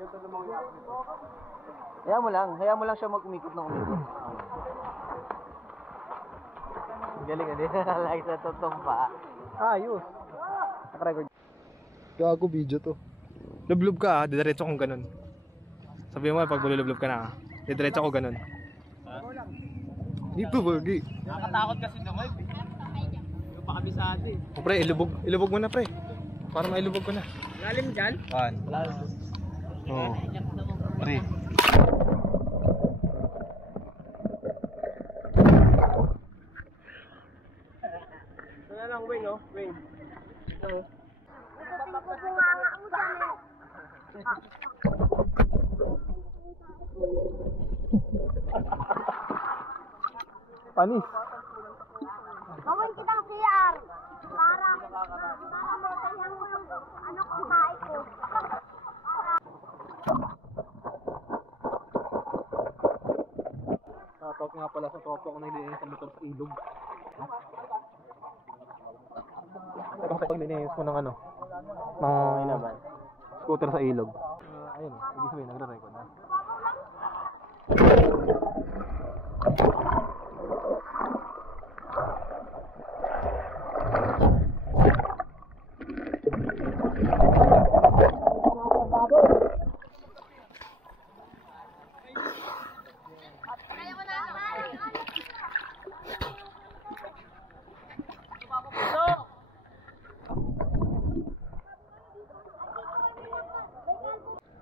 Hayaan mo lang siya mag-umikot ng umikot. Galing na din. Like sa tutumpa. Ayos. Naka-record. Gago video to. Lublub ka didiretso kong ganun. Sabi mo pag bulublob ka na didiretso ko ganun. Dito bagi. Nakakatakot kasi dumay. Yung pa kami sa atin. Pre, ilubog mo na pre. Para mailubog ko na. Lalim dyan? Lalim. Oo. Pre. Ito na lang, Wing, oh. Wing. Bunganga mo dyan eh. Panis. Gawin kitang CR. Para matayang mo yung ano kong tae ko. Tapos nga pala sa topo ko nililinis sa motor sa ilog. Ito kasi pag nilinis ko ng ano, ng scooter sa ilog. Ayun, ibig sabihin, nagre-record na.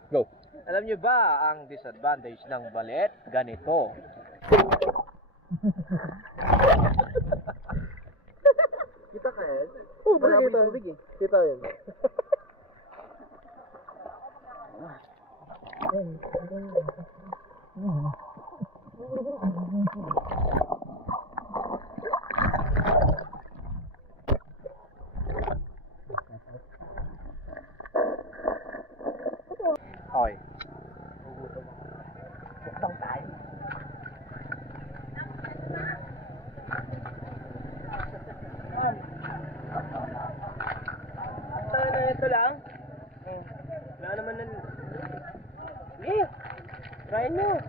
Go. Alam niyo ba ang disadvantage ng balet? Ganito. Kita ka eh? Oo, kita. Kita yun. Okay. Ito lang. Wala naman na. Sige. Try nyo.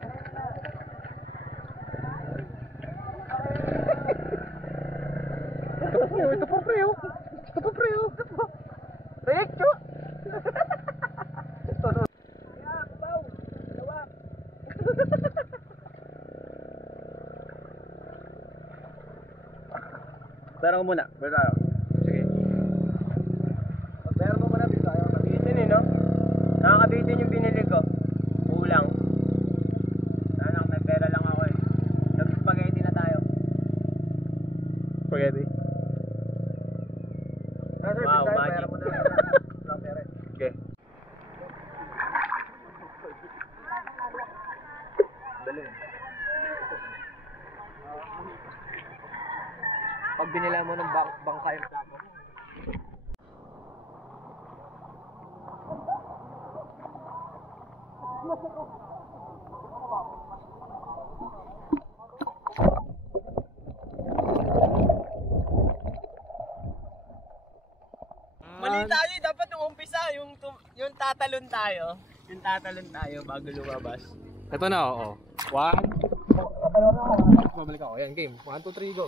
Ito pa pre oh. Diretso. Pero muna. Sige. Pero mo muna dito tayo. Kabitin eh, no? Nakakabitin yung binili ko. Kulang. Anak, may pera lang ako eh. Nag-spaghetti na tayo. Spaghetti. Wow, magic. Okay. Pag binila mo ng bangka yung plano. Mali tayo, dapat nung umpisa yung tatalon tayo. Yung tatalon tayo bago lumabas. Ito na oo. 1. Babalik ako. Yan game. 1, 2, 3 go.